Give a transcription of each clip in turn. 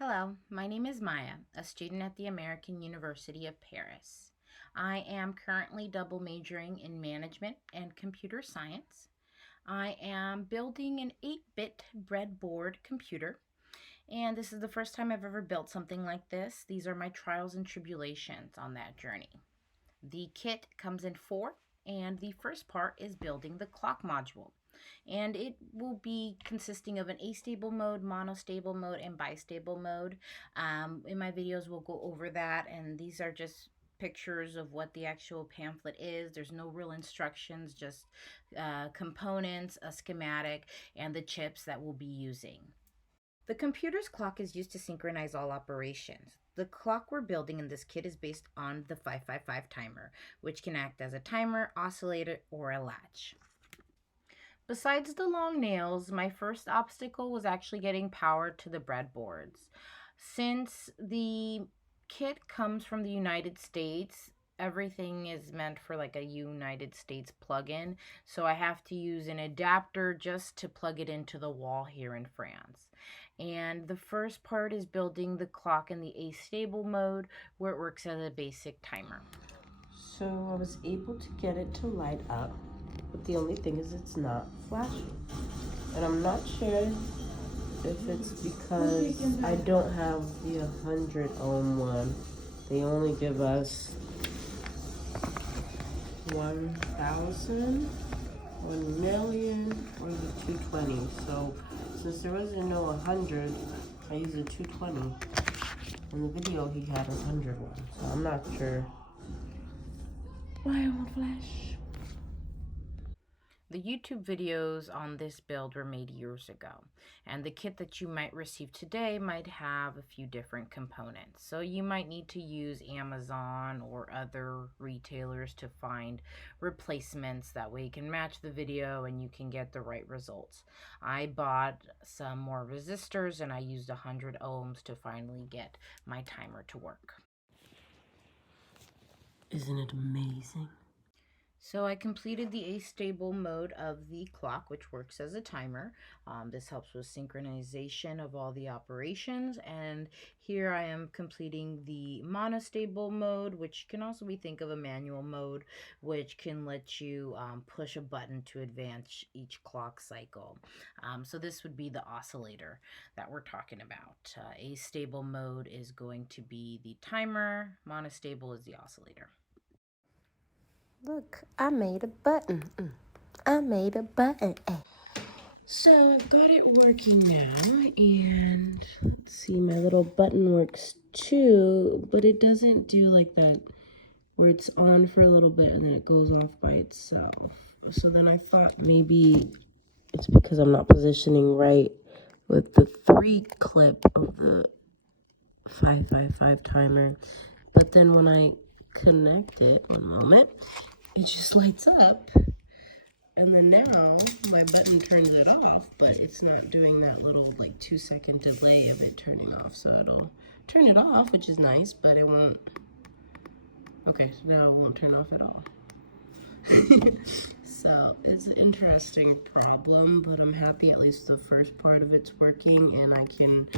Hello, my name is Maya, a student at the American University of Paris. I am currently double majoring in management and computer science. I am building an 8-bit breadboard computer, and this is the first time I've ever built something like this. These are my trials and tribulations on that journey. The kit comes in 4, and the first part is building the clock module. And it will be consisting of an astable mode, monostable mode, and bistable mode. In my videos, we'll go over that, and these are just pictures of what the actual pamphlet is. There's no real instructions, just components, a schematic, and the chips that we'll be using. The computer's clock is used to synchronize all operations. The clock we're building in this kit is based on the 555 timer, which can act as a timer, oscillator, or a latch. Besides the long nails, my first obstacle was actually getting power to the breadboards. Since the kit comes from the United States, everything is meant for like a United States plug-in, so I have to use an adapter just to plug it into the wall here in France. And the first part is building the clock in the astable mode, where it works as a basic timer. So I was able to get it to light up, but the only thing is it's not flashing. And I'm not sure if it's because I don't have the 100 ohm one. They only give us 1,000, 1,000,000, or the 220. So since there wasn't no 100, I used a 220. In the video he had a 100 one, so I'm not sure why it won't flash. The YouTube videos on this build were made years ago, and the kit that you might receive today might have a few different components. So you might need to use Amazon or other retailers to find replacements. That way you can match the video and you can get the right results. I bought some more resistors and I used 100 ohms to finally get my timer to work. Isn't it amazing? So I completed the astable mode of the clock, which works as a timer. This helps with synchronization of all the operations. And here I am completing the monostable mode, which can also be think of a manual mode, which can let you push a button to advance each clock cycle. So this would be the oscillator that we're talking about. Astable mode is going to be the timer. Monostable is the oscillator. Look, I made a button. I made a button. So I've got it working now, and let's see, my little button works too, but it doesn't do like that where it's on for a little bit and then it goes off by itself. So then I thought maybe it's because I'm not positioning right with the 3 clip of the 555 timer. But then when I connect it, one moment, it just lights up, and then now my button turns it off, but it's not doing that little like 2-second delay of it turning off. So it'll turn it off, which is nice, but it won't. Okay, so now it won't turn off at all. So it's an interesting problem, but I'm happy at least the first part of it's working and I can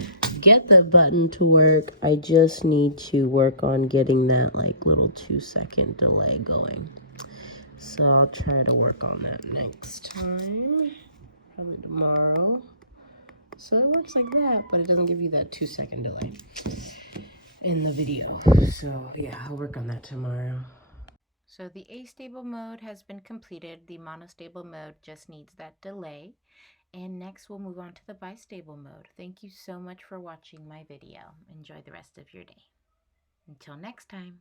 get the button to work. I just need to work on getting that like little 2-second delay going. So I'll try to work on that next time, probably tomorrow. So it works like that, but it doesn't give you that 2-second delay in the video. So yeah, I'll work on that tomorrow. So the astable mode has been completed. The monostable mode just needs that delay. And next we'll move on to the bistable mode. Thank you so much for watching my video. Enjoy the rest of your day. Until next time.